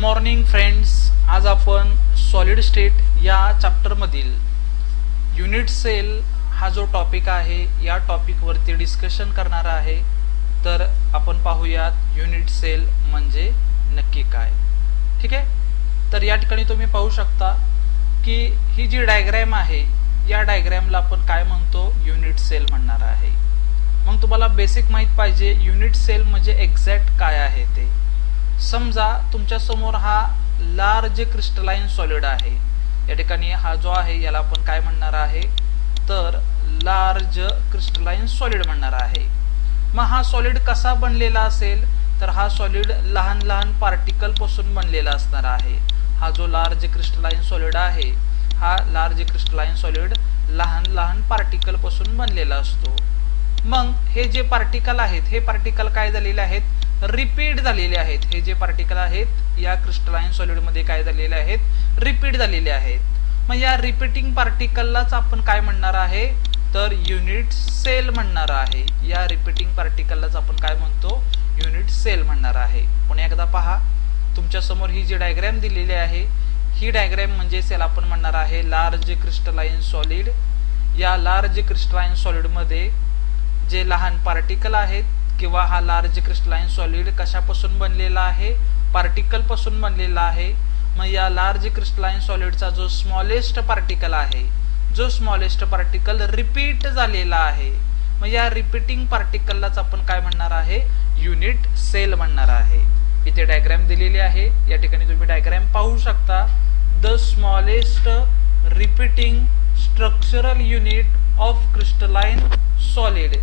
Morning friends, आज आपण solid state या चॅप्टरमधील युनिट सेल हा जो टॉपिक आहे या टॉपिकवरती डिस्कशन करणार आहे. तर आपण पाहूयात युनिट सेल म्हणजे नक्की काय. ठीक आहे, तर या ठिकाणी तुम्ही पाहू शकता की ही जी डायग्रॅम आहे या डायग्रॅमला आपण काय म्हणतो, युनिट सेल म्हणणार आहे. मग तुम्हाला बेसिक माहित पाहिजे युनिट सेल म्हणजे एक्झॅक्ट काय आहे ते. समजा तुमच्या समोर हा लार्ज क्रिस्टलाइन सॉलिड आहे. या ठिकाणी हा जो आहे याला आपण काय म्हणणार आहे, तर लार्ज क्रिस्टलाइन सॉलिड म्हणणार आहे. मग हा सॉलिड कसा बनलेला असेल, तर हा सॉलिड लहान लहान पार्टिकल पासून बनलेला असणार आहे. हा जो लार्ज क्रिस्टलाइन सॉलिड आहे, हा लार्ज क्रिस्टलाइन सॉलिड लहान लहान पार्टिकल पासून बनलेला असतो. मग हे जे पार्टिकल आहेत, हे पार्टिकल काय झालेले आहेत, रिपीट झालेले आहेत. हे जे पार्टिकल आहेत या क्रिस्टलाइन सॉलिड मध्ये काय झालेले आहेत, रिपीट झालेले आहेत. मग या रिपीटिंग पार्टिकललाच आपण काय म्हणणार आहे, तर युनिट सेल म्हणणार आहे. या रिपीटिंग पार्टिकललाच आपण काय म्हणतो, युनिट सेल म्हणणार आहे. पुन्हा एकदा पहा, तुमच्या समोर ही जी डायग्रॅम दिलेली आहे, ही डायग्रॅम म्हणजे सेल आपण म्हणणार आहे लार्ज क्रिस्टलाइन सॉलिड. या लार्ज क्रिस्टलाइन सॉलिड मध्ये जे लहान पार्टिकल आहेत किंवा हा लार्ज क्रिस्टलाइन सॉलिड कशापासून बनलेला आहे, पार्टिकल पासून बनलेला आहे. मग या लार्ज क्रिस्टलाइन सॉलिडचा जो स्मॉलेस्ट पार्टिकल आहे, जो स्मॉलेस्ट पार्टिकल रिपीट झालेला आहे, मग या रिपीटिंग पार्टिकललाच आपण काय म्हणणार आहे, युनिट सेल म्हणणार आहे. इथे डायग्रॅम दिलेली आहे, या ठिकाणी तुम्ही डायग्रॅम पाहू शकता. The smallest repeating structural unit of crystalline solid.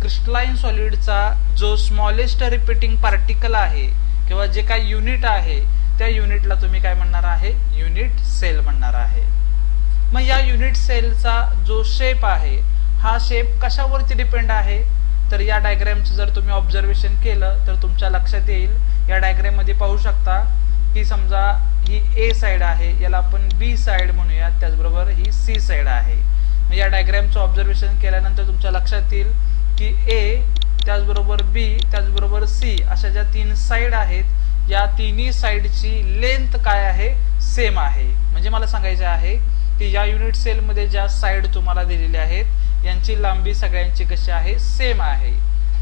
Crystalline सॉलिडचा जो स्मॉलेस्ट रिपीटिंग पार्टिकल आहे किंवा जे काही युनिट आहे, त्या युनिटला तुम्ही काय म्हणणार आहे, युनिट सेल म्हणणार आहे. मग या युनिट सेलचा जो शेप आहे, हा शेप कशावरती डिपेंड आहे, तर या डायग्रॅमचं जर तुम्ही ऑब्झर्वेशन केलं तर तुमच्या लक्षात येईल. या डायग्रॅम मध्ये पाहू शकता की समजा ही ए साइड आहे, याला आपण बी साइड म्हणूयात, त्याचबरोबर ही सी साइड आहे. मग या डायग्रॅमचं ऑब्झर्वेशन केल्यानंतर तुमच्या लक्षात येईल की ए त्याचबरोबर बी त्याचबरोबर सी अशा ज्या तीन साइड आहेत, या तिन्ही साइडची लेंथ काय आहे, सेम आहे. म्हणजे मला सांगायचे आहे की या युनिट सेल मध्ये ज्या साइड तुम्हाला दिलेल्या आहेत यांची लांबी सगळ्यांची कशी आहे, सेम आहे.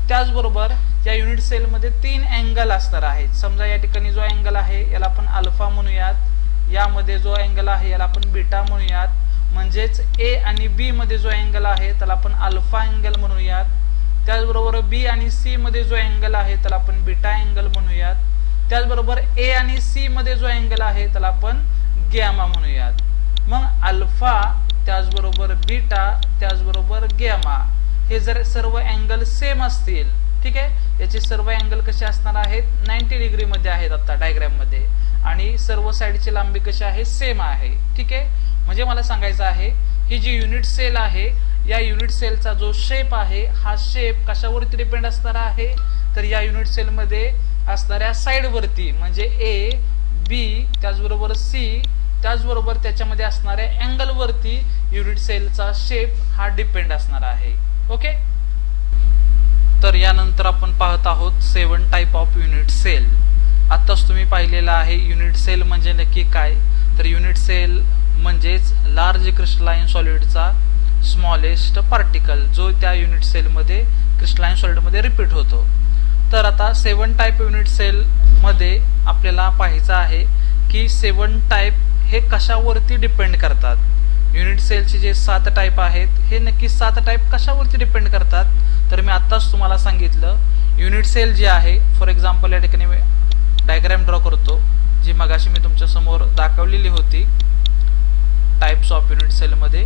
त्याचबरोबर या युनिट सेल मध्ये तीन अँगल असणार आहेत. समजा या ठिकाणी जो अँगल आहे याला आपण अल्फा म्हणूयात, यामध्ये जो अँगल आहे याला आपण बीटा म्हणूयात. म्हणजेच ए आणि बी मध्ये जो अँगल आहे त्याला आपण अल्फा अँगल म्हणूयात. त्याचबरोबर बी आणि सी मध्ये जो अँगल आहे त्याला आपण बीटा अँगल म्हणूयात. त्याचबरोबर ए आणि सी मध्ये जो अँगल आहे त्याला आपण गॅमा म्हणूयात. मग अल्फा त्याचबरोबर बीटा त्याचबरोबर गॅमा हे जर सर्व अँगल सेम असतील, ठीक आहे, याचे सर्व अँगल कसे असणार आहेत, 90 डिग्री मध्ये आहेत आता डायग्राम मध्ये, आणि सर्व साइडची लांबी कशी आहे, सेम आहे. ठीक आहे, म्हणजे मला सांगायचं आहे ही जी युनिट सेल आहे, या युनिट सेलचा जो शेप आहे, हा शेप कशावरती डिपेंड असणार आहे, तर या युनिट सेल मध्ये असणाऱ्या साइड वरती, म्हणजे ए बी त्याचबरोबर सी त्याचबरोबर त्याच्यामध्ये असणाऱ्या अँगल वरती युनिट सेलचा शेप हा डिपेंड असणार आहे. ओके, तर यानंतर आपण पाहत आहोत 7 टाइप ऑफ युनिट सेल. आताच तुम्ही पाहिलेला आहे युनिट सेल म्हणजे नक्की काय, तर युनिट सेल म्हणजेच लार्ज क्रिस्टलाइन सॉलिडचा स्मॉलेस्ट पार्टिकल जो त्या युनिट सेल मध्ये क्रिस्टलाइन सॉलिड मध्ये रिपीट होतो. तर आता 7 टाइप युनिट सेल मध्ये आपल्याला पाहायचं आहे की 7 टाइप हे कशावरती डिपेंड करतात. युनिट सेलचे जे 7 टाइप आहेत हे नक्की 7 टाइप कशावरती डिपेंड करतात, तर मी आताच तुम्हाला सांगितलं. युनिट सेल जे आहे, फॉर एक्झाम्पल या ठिकाणी मी डायग्राम ड्रॉ करतो जी मगाशी मी तुमच्या समोर दाखवलेली होती टाइप्स ऑफ युनिट सेल मध्ये.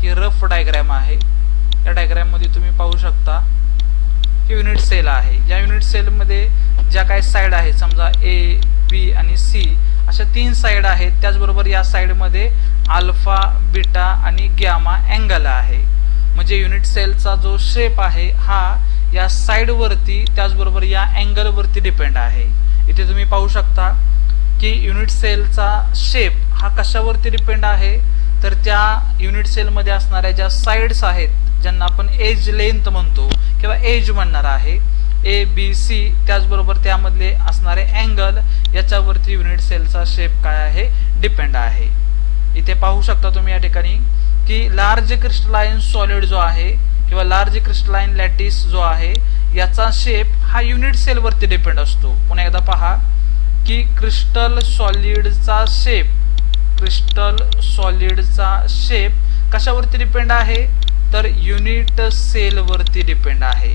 ही रफ डायग्राम आहे. या डायग्राम मध्ये तुम्ही पाहू शकता की युनिट सेल आहे. या युनिट सेल मध्ये ज्या काही साइड आहेत, समजा ए बी आणि सी अशा 3 साइड आहेत. त्याचबरोबर या साइड मध्ये अल्फा बीटा आणि गॅमा अँगल आहे. म्हणजे युनिट सेलचा जो शेप आहे हा या साइड वरती त्याचबरोबर या अँगल वरती डिपेंड आहे. इथे तुम्ही पाहू शकता की युनिट सेलचा शेप हा कशावरती डिपेंड आहे, तर त्या युनिट सेल मध्ये असणाऱ्या ज्या साइड्स आहेत ज्यांना आपण एज लेंथ म्हणतो किंवा एज म्हणणार आहे, ABC, त्याचबरोबर त्यामधले असणारे अँगल याच्यावरती युनिट सेलचा शेप काय आहे डिपेंड आहे. इथे पाहू शकता तुम्ही या ठिकाणी की लार्ज क्रिस्टलाइन सॉलिड जो आहे किंवा लार्ज क्रिस्टलाइन लॅटिस जो आहे याचा शेप हा युनिट सेल वरती डिपेंड असतो. पुन्हा एकदा पहा की क्रिस्टल सॉलिडचा शेप कशावरती डिपेंड आहे तर युनिट सेल वरती डिपेंड आहे.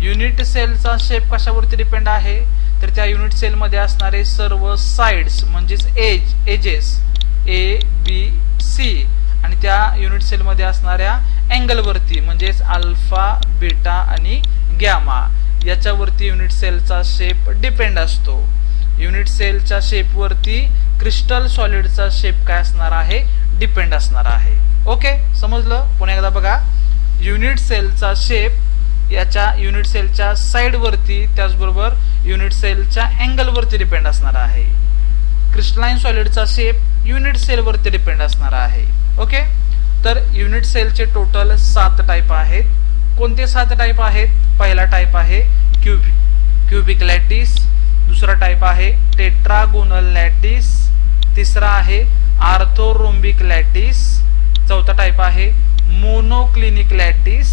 युनिट सेलचा शेप कशावरती डिपेंड आहे तर त्या युनिट सेल मध्ये असणारे सर्व साइड्स म्हणजेच एजेस ABC आणि त्या युनिट सेल मध्ये असणाऱ्या अँगल वरती म्हणजेच अल्फा, बीटा आणि गॅमा याच्यावरती युनिट सेलचा शेप डिपेंड असतो. युनिट सेलच्या शेप वरती क्रिस्टल सॉलिडचा शेप काय असणार आहे डिपेंड असणार आहे. ओके, समजलं. पुन्हा एकदा बघा, युनिट सेलचा शेप याच्या युनिट सेलच्या साइड वरती त्याचबरोबर युनिट सेलच्या अँगल वरती डिपेंड असणार आहे. क्रिस्टलाइन सॉलिडचा शेप युनिट सेल वरती डिपेंड असणार आहे. ओके, तर युनिट सेलचे टोटल 7 टाइप आहेत. कोणते 7 टाइप आहेत? पहिला टाइप आहे क्यूबिक लॅटिस, दुसरा टाइप आहे टेट्रागोनल लॅटिस, तिसरा आहे आर्थोरोम्बिक लॅटिस, चौथा टाइप आहे मोनोक्लिनिक लॅटिस,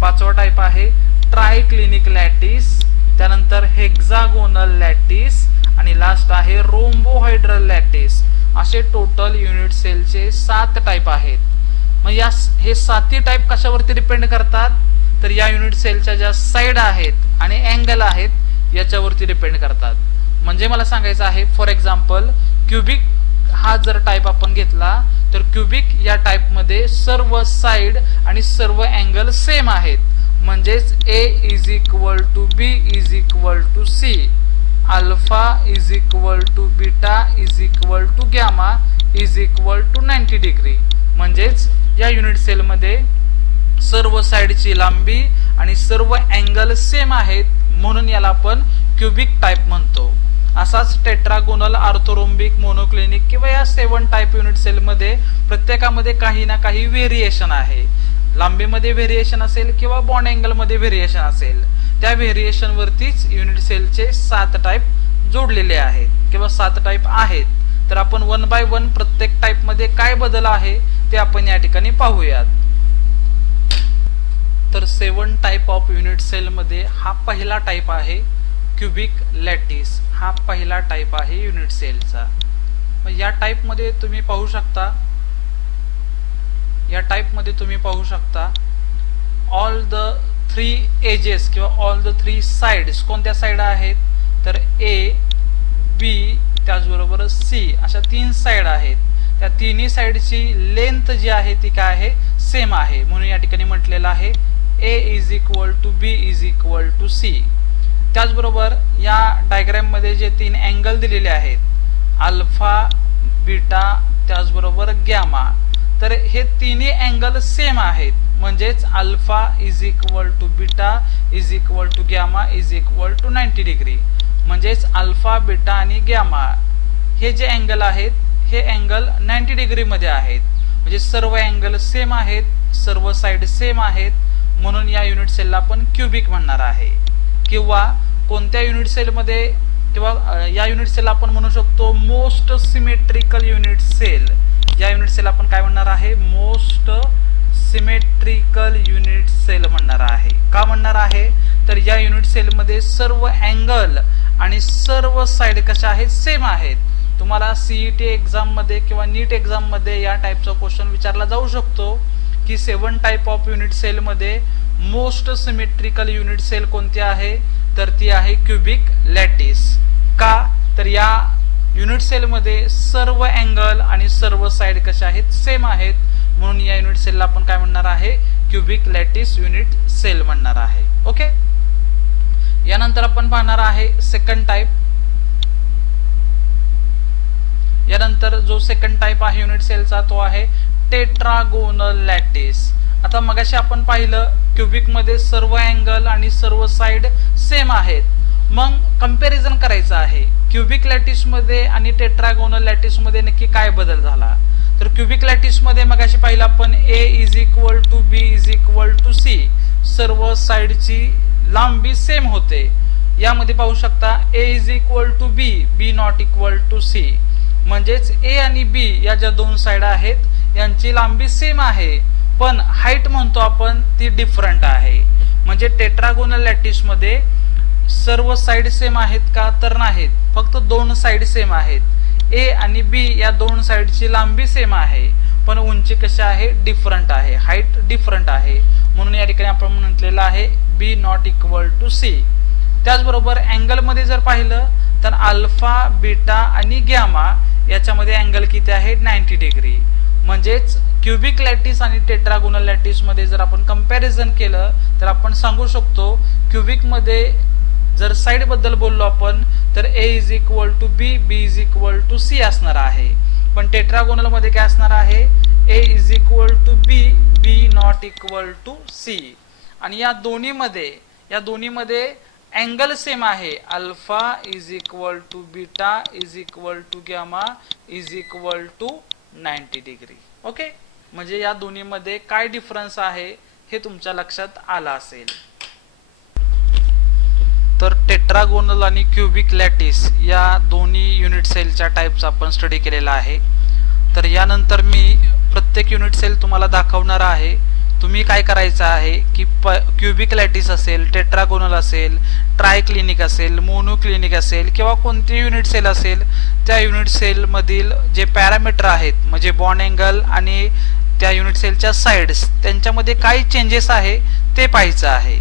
पाचवा टाइप आहे ट्रायक्लिनिक लॅटिस, त्यानंतर हेक्सागोनल लॅटिस आणि लास्ट आहे रोम्बोहायड्रल लॅटिस. असे टोटल युनिट सेलचे 7 टाइप आहेत. मग या हे 7 टाइप कशावरती डिपेंड करतात तर या युनिट सेलच्या ज्या साइड आहेत आणि अँगल आहेत याच्यावरती डिपेंड करतात. म्हणजे मला सांगायचं आहे फॉर एक्झाम्पल क्यूबिक हा जर टाइप आपण घेतला तर क्यूबिक या टाइप मध्ये सर्व साइड आणि सर्व अँगल सेम आहेत. म्हणजेच A = B = C, alpha = beta = gamma = 90 degree. म्हणजेच या युनिट सेल मध्ये सर्व साइडची लांबी आणि सर्व अँगल सेम आहेत म्हणून याला आपण क्यूबिक टाइप म्हणतो. असाच टेट्रागोनल, आर्थोरोम्बिक, मोनोक्लिनिक किंवा या 7 टाइप युनिट सेल मध्ये प्रत्येकामध्ये काही ना काही व्हेरिएशन आहे. लांबीमध्ये व्हेरिएशन असेल किंवा बॉन्ड अँगल मध्ये व्हेरिएशन असेल, त्या व्हेरिएशन वरतीच युनिट सेलचे 7 टाइप जोडलेले आहेत किंवा 7 टाइप आहेत. तर आपण 1 बाय 1 प्रत्येक टाइप मध्ये काय बदल आहे ते आपण या ठिकाणी पाहूयात. तर 7 टाइप ऑफ युनिट सेल मध्ये हा पहिला टाइप आहे क्यूबिक लॅटिस. हा पहिला टाइप आहे युनिट सेलचा. या टाइप मध्ये तुम्ही पाहू शकता ऑल द 3 एजेस किंवा ऑल द 3 साइड्स. कोणत्या साइड आहेत तर A, B त्याचबरोबर C अशा 3 साइड आहेत. त्या तिन्ही साइडची लेंथ जी आहे ती काय आहे सेम आहे म्हणून या ठिकाणी म्हटलेलं आहे A = B = C. त्याचबरोबर या डायग्राम मध्ये जे 3 अँगल दिलेले आहेत अल्फा, बीटा त्याचबरोबर गॅमा, तर हे तिन्ही अँगल सेम आहेत. म्हणजेच अल्फा = बीटा = गॅमा = 90 डिग्री. म्हणजेच अल्फा, बीटा आणि गॅमा हे जे अँगल आहेत हे अँगल 90 डिग्री मध्ये आहेत. म्हणजे सर्व अँगल सेम आहेत, सर्व साइड सेम आहेत म्हणून या युनिट सेलला आपण क्यूबिक म्हणणार आहे. किंवा कोणत्या युनिट सेल मध्ये किंवा या युनिट सेल आपण म्हणू शकतो मोस्ट सिमेट्रिकल युनिट सेल. या युनिट सेल आपण काय म्हणणार आहे मोस्ट सिमेट्रिकल युनिट सेल म्हणणार आहे. का म्हणणार आहे तर या युनिट सेल मध्ये सर्व अँगल आणि सर्व साइड कशा आहेत सेम आहेत. तुम्हाला CET एक्झाम मध्ये किंवा नीट एक्झाम मध्ये या टाइपचा क्वेश्चन विचारला जाऊ शकतो की 7 टाइप ऑफ युनिट सेल मध्ये मोस्ट सिमेट्रिकल युनिट सेल कोणती आहे तर ती आहे क्यूबिक लॅटिस. का तर या युनिट सेल मध्ये सर्व अँगल आणि सर्व साइड कशा आहेत सेम आहेत म्हणून या युनिट सेलला आपण काय म्हणणार आहे क्यूबिक लॅटिस युनिट सेल म्हणणार आहे. ओके, यानंतर आपण पाहणार आहे सेकंड टाइप. यानंतर जो सेकंड टाइप आहे युनिट सेलचा तो आहे टेट्रागोनल लॅटिस. आता मगाशी आपण पाहिलं क्यूबिक मध्ये सर्व अँगल आणि सर्व साइड सेम आहेत. मग कंपॅरिझन करायचं आहे क्यूबिक लॅटिस मध्ये आणि टेट्रागोनल लॅटिस मध्ये नक्की काय बदल झाला. तर क्यूबिक लॅटिस मध्ये मगाशी पाहिलं आपण A = B = C, सर्व साइडची लांबी सेम होते। यामध्ये पाहू शकता a is equal to B, B not equal to C, म्हणजेच a आणि b या ज्या दोन साइड आहेत यांची लांबी सेम आहे, पण हाईट म्हणतो आपण ती डिफरंट आहे। म्हणजे टेट्रागोनल लॅटिस मध्ये सर्व साइड सेम आहेत का, तर नाहीत, फक्त दोन साइड सेम आहेत। a आणि b या दोन साइडची लांबी सेम आहे, पण उंची कशी आहे, डिफरंट आहे, हाईट डिफरंट आहे, म्हणून या ठिकाणी आपण म्हटलेलं आहे b not equal to C. त्याचबरोबर अँगल मध्ये जर पाहिलं तर अल्फा, बीटा आणि गॅमा याच्यामध्ये अँगल किती आहे, 90 डिग्री। म्हणजेच क्यूबिक लॅटिस आणि टेट्रागोनल लॅटिस मध्ये जर आपण कंपॅरिझन केलं तर आपण सांगू शकतो क्यूबिक मध्ये जर साइड बद्दल बोललो आपण तर a is equal to B, b is equal to C असणार आहे, पण टेट्रागोनल मध्ये काय असणार आहे, a is equal to B, b not equal to C. आणि या दोन्हीमध्ये अँगल सेम आहे, alpha is equal to beta is equal to gamma is equal to 90 degree. Okay, म्हणजे या दोन्हीमध्ये काय डिफरन्स आहे हे तुमच्या लक्षात आलं असेल। तर टेट्रागोनल आणि क्यूबिक लॅटिस या दोन्ही युनिट सेलच्या टाइप्स आपण स्टडी केलेला आहे। तर यानंतर मी प्रत्येक युनिट सेल तुम्हाला दाखवणार आहे। तुम्ही काय करायचं आहे की क्यूबिक लॅटिस असेल, टेट्रागोनल असेल, ट्रायक्लिनिक असेल, मोनोक्लिनिक असेल किंवा कोणती युनिट सेल असेल त्या युनिट सेल मधील जे पॅरामीटर आहेत म्हणजे बॉन्ड अँगल आणि त्या युनिट सेलच्या साइड्स त्यांच्यामध्ये काय चेंजेस आहे ते पाहायचं आहे।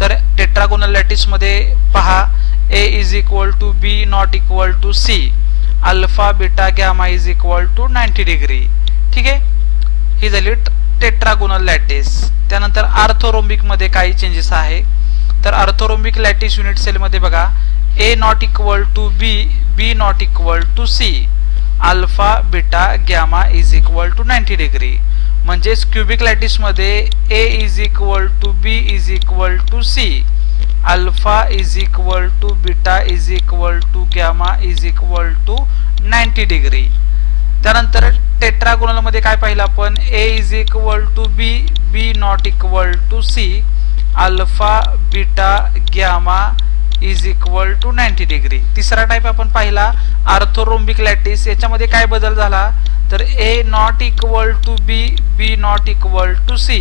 तर टेट्रागोनल लॅटिस मध्ये पहा a is equal to B not equal to C, alpha beta gamma is equal to 90 degree. ठीक आहे, ही झाली टेट्रागोनल लॅटिस। त्यानंतर आर्थोरोम्बिक मध्ये काही चेंजेस आहे। तर आर्थोरोम्बिक लॅटिस युनिट सेल मध्ये बघा a not equal to B, b not equal to C, alpha beta gamma is equal to 90 degree. म्हणजेच क्यूबिक लॅटिस मध्ये a is equal to B is equal to C, alpha is equal to beta is equal to gamma is equal to 90 degree. त्यानंतर tetragonal मध्ये काय पाहिलं आपण, a is equal to B, b not equal to C, alpha beta gamma is equal to 90 degree. तिसरा type आपण पाहिला आर्थोरोम्बिक lattice, याच्यामध्ये काय बदल झाला तर a not equal to B, b not equal to C,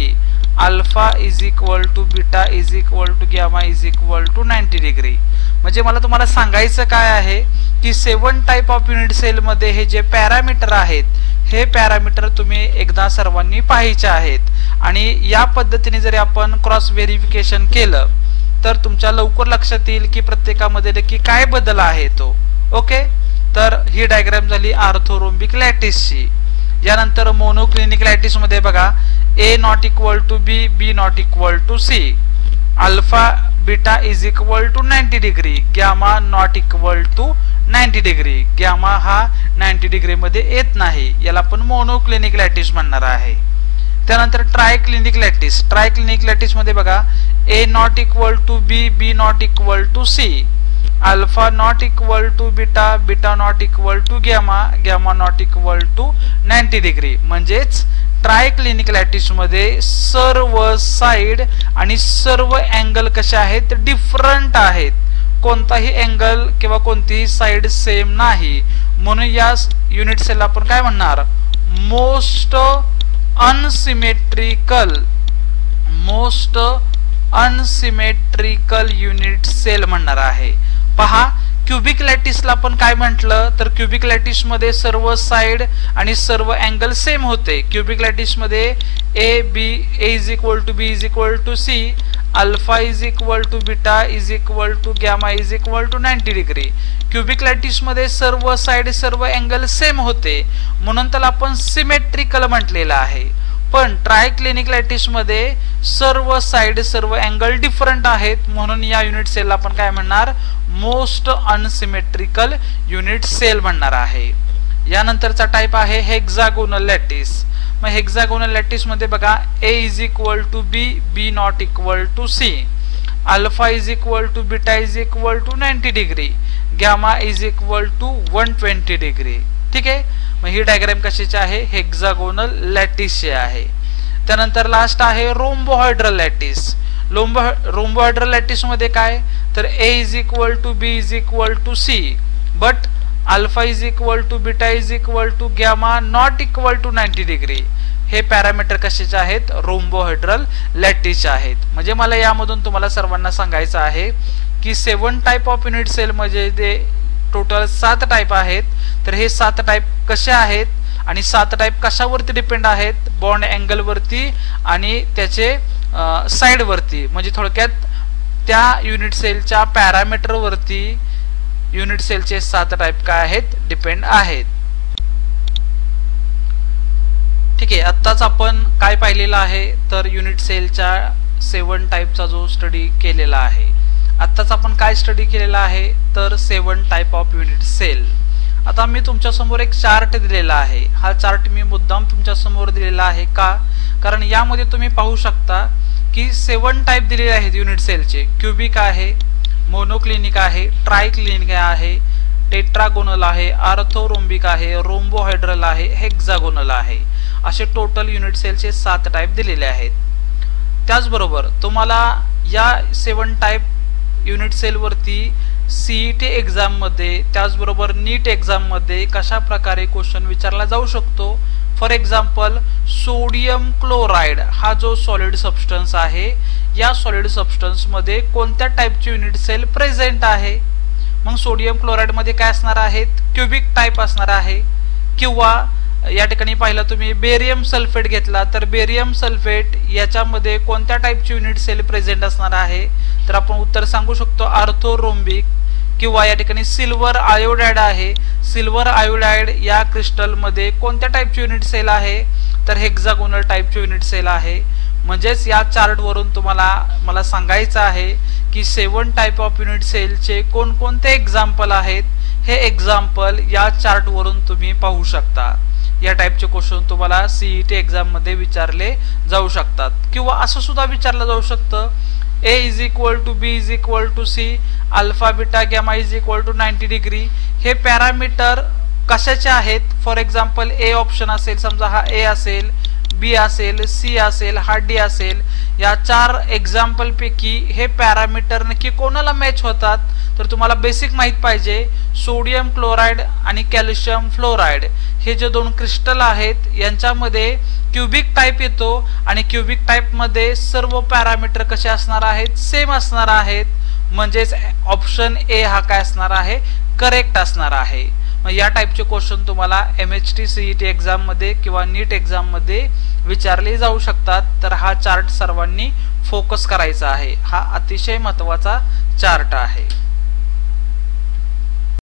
alpha is equal to beta is equal to gamma is equal to 90 degree. म्हणजे मला तुम्हाला सांगायचं काय आहे की 7 टाइप ऑफ युनिट सेल मध्ये हे जे पॅरामीटर आहेत हे पॅरामीटर तुम्ही एकदा सर्वांनी पाहायचे आहेत, आणि या पद्धतीने जर आपण क्रॉस व्हेरिफिकेशन केलं तर तुमच्या लवकर लक्षात येईल की प्रत्येकामध्ये नक्की काय बदल आहे तो। ओके, तर ही डायग्राम झाली आर्थोरोम्बिक लॅटिसची। यानंतर मोनोक्लिनिक लॅटिस मध्ये बघा a not equal to B, b not equal to C, alpha beta is equal to 90 degree, gamma not equal to 90 degree. Gamma हा 90 डिग्री मध्ये येत नाही, याला आपण मोनोक्लिनिक लॅटिस म्हणणार आहे। त्यानंतर ट्रायक्लिनिक लॅटिस, ट्रायक्लिनिक लॅटिस मध्ये बघा a not equal to B, b not equal to C, alpha not equal to beta, beta not equal to gamma, gamma not equal to 90 degree. म्हणजेच triclinic lattice मध्ये सर्व side आणि सर्व angle कसे आहेत, different आहेत, कोणताही अँगल किंवा कोणतीही साइड सेम नाही, म्हणून या युनिट सेल आपण काय म्हणणार, मोस्ट अनसिमेट्रिकल युनिट सेल म्हणणार आहे। पहा क्यूबिक लॅटिसला आपण काय म्हटलं तर क्यूबिक लॅटिस मध्ये सर्व साइड आणि सर्व अँगल सेम होते। क्यूबिक लॅटिस मध्ये a is equal to b is equal to c, alpha is equal to beta is equal to gamma is equal to 90 degree. Cubic lattice मध्ये सर्व side सर्व angle same होते, म्हणून त्याला आपण symmetrical म्हटलेलं आहे। पण ट्रायक्लिनिक लॅटिस मध्ये सर्व साइड सर्व अँगल डिफरंट आहेत, म्हणून या युनिट सेलला आपण काय म्हणणार, मोस्ट अनसिमेट्रिकल युनिट सेल म्हणणार आहे। यानंतरचा टाइप आहे हेक्सागोनल लॅटिस। मग हेक्सागोनल लॅटिस मध्ये बघा a is equal to B, b not equal to C, alpha is equal to beta is equal to 90 degree, gamma is equal to 120 degree. ठीक आहे, मग ही डायग्राम कशाची आहे, हेक्सागोनल लॅटिसची आहे। त्यानंतर लास्ट आहे रोम्बोहायड्रल लॅटिस। रोम्बोहेड्रल लॅटिस मध्ये काय, तर A is equal to B is equal to C, but alpha is equal to beta is equal to gamma not equal to 90 degree. हे पॅरामीटर कशाचे आहेत, रोम्बोहेड्रल लॅटिसचे आहेत. म्हणजे मला यामधून तुम्हाला सर्वांना सांगायचं आहे की 7 टाइप ऑफ युनिट सेल म्हणजे ते टोटल 7 टाइप आहेत. तर हे 7 टाइप कसे आहेत आणि 7 टाइप कशावरती डिपेंड आहेत, बॉन्ड अँगल वरती आणि त्याचे साइड वरती. म्हणजे थोडक्यात त्या युनिट सेलच्या पॅरामीटर वरती युनिट सेलचे 7 टाइप काय आहेत, डिपेंड आहेत. ठीक आहे, आत्ताच आपण काय पाहिलेलं आहे, तर युनिट सेलच्या 7 टाइपचा जो स्टडी केलेला आहे. आत्ताच आपण काय स्टडी केलेला आहे, तर 7 टाइप ऑफ युनिट सेल. आता मी तुमच्या समोर एक चार्ट दिलेला आहे. हा चार्ट मी मुद्दाम तुमच्या समोर दिलेला आहे का, कारण यामध्ये तुम्ही पाहू शकता की 7 टाइप दिलेले आहेत युनिट सेलचे. क्यूबिक आहे, मोनोक्लिनिक आहे, ट्रायक्लिनिक आहे, टेट्रागोनल आहे, आर्थोरोम्बिक आहे, रोम्बोहायड्रल आहे, हेक्सागोनल आहे. असे टोटल युनिट सेलचे 7 टाइप दिलेले आहेत. त्याचबरोबर तुम्हाला या 7 टाइप युनिट सेल वरती सीईटी एक्झाम मध्ये, त्याचबरोबर नीट एक्झाम मध्ये कशा प्रकारे क्वेश्चन विचारला जाऊ शकतो. फॉर एक्झाम्पल, सोडियम क्लोराइड हा जो सॉलिड सबस्टन्स आहे, या सॉलिड सबस्टन्स मध्ये कोणत्या टाइपचे युनिट सेल प्रेझेंट आहे. मग सोडियम क्लोराइड मध्ये काय असणार आहेत, क्यूबिक टाइप असणार आहे. किंवा या ठिकाणी पाहिलं तुम्ही बेरियम सल्फेट घेतला, तर बेरियम सल्फेट याच्यामध्ये कोणत्या टाइपचे युनिट सेल प्रेझेंट असणार आहे, तर आपण उत्तर सांगू शकतो आर्थोरोम्बिक. किंवा या ठिकाणी सिल्वर आयोडाइड आहे, सिल्वर आयोडाइड या क्रिस्टल मध्ये कोणत्या टाइपचे युनिट सेल आहे, तर हेक्सागोनल टाइपचे युनिट सेल आहे. म्हणजेच या चार्ट वरून तुम्हाला मला सांगायचं आहे की 7 टाइप ऑफ युनिट सेलचे कोणकोणते एक्झाम्पल आहेत. हे एक्झाम्पल या चार्ट वरून तुम्ही पाहू शकता. या टाइपचे क्वेश्चन तुम्हाला सीईटी एक्झाम मध्ये विचारले जाऊ शकतात. किंवा असं सुद्धा विचारलं जाऊ शकतं, A is equal to B is equal to C, alpha beta gamma is equal to 90 degree. हे पॅरामीटर कशाचे आहेत. फॉर एक्झाम्पल, ए ऑप्शन असेल, समजा हा ए असेल, बी असेल, सी असेल, हा डी असेल. या 4 एक्झाम्पल पैकी हे पॅरामीटर नक्की कोणाला मॅच होतात, तर तुम्हाला बेसिक माहित पाहिजे. सोडियम क्लोराइड आणि कॅल्शियम फ्लोराइड हे जे 2 क्रिस्टल आहेत, यांच्यामध्ये क्यूबिक टाइप येतो आणि क्यूबिक टाइप मध्ये सर्व पॅरामीटर कसे असणार आहेत, सेम असणार आहेत. म्हणजेच ऑप्शन ए हा काय असणार आहे, करेक्ट असणार आहे. मग या टाइपचे क्वेश्चन तुम्हाला MHT सीईटी एक्झाम मध्ये किंवा नीट एक्झाम मध्ये विचारले जाऊ शकतात. तर हा चार्ट सर्वांनी फोकस करायचा आहे. हा अतिशय महत्त्वाचा चार्ट आहे.